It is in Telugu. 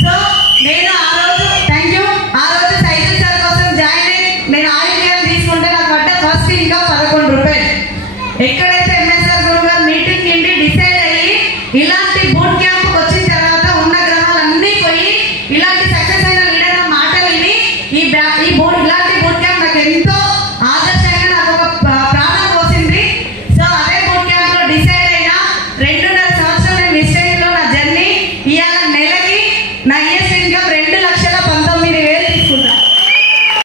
సో నేను ఆ రోజు థ్యాంక్ యూ, ఆ రోజు సైకిల్ సార్ కోసం జాయిన్ అయ్యి నేను ఆయిల్ క్యాన్ తీసుకుంటే నాకు పడ్డ ఫస్ట్ ఇంకా 11 రూపాయలు. ఎక్కడైతే ఎంఎస్ఆర్ గురువు గారు మీటింగ్ నుండి డిసైడ్ అయ్యి ఇలాంటి బూట్ క్యాంప్ వచ్చిన తర్వాత ఉన్న గ్రహాలన్నీ పోయి ఇలాంటి సక్సెస్ అయిన లీడర్ మాట విని ఇలాంటి బూట్ క్యాంప్ నాకు ఎంతో ఆదర్శంగా నాకు ఒక ప్రాణం పోసింది. సో అదే బూట్ క్యాంప్ లో డిసైడ్ అయినా 2.5 సంవత్సరాలు నేను మిస్టేక్ లో నా జర్నీ ఇవాళ నెలకి నా